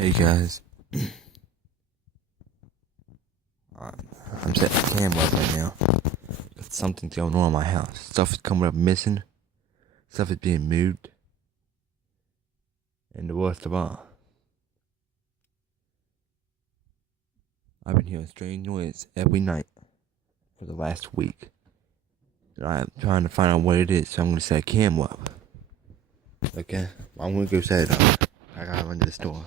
Hey guys, I'm, I'm setting the camera up right now. Got something going on in my house. Stuff is coming up missing. Stuff is being moved. And the worst of all, I've been hearing strange noise every night for the last week. And I'm trying to find out what it is, so I'm gonna set a camera up. Okay? I'm gonna go set it up. I gotta run to the store.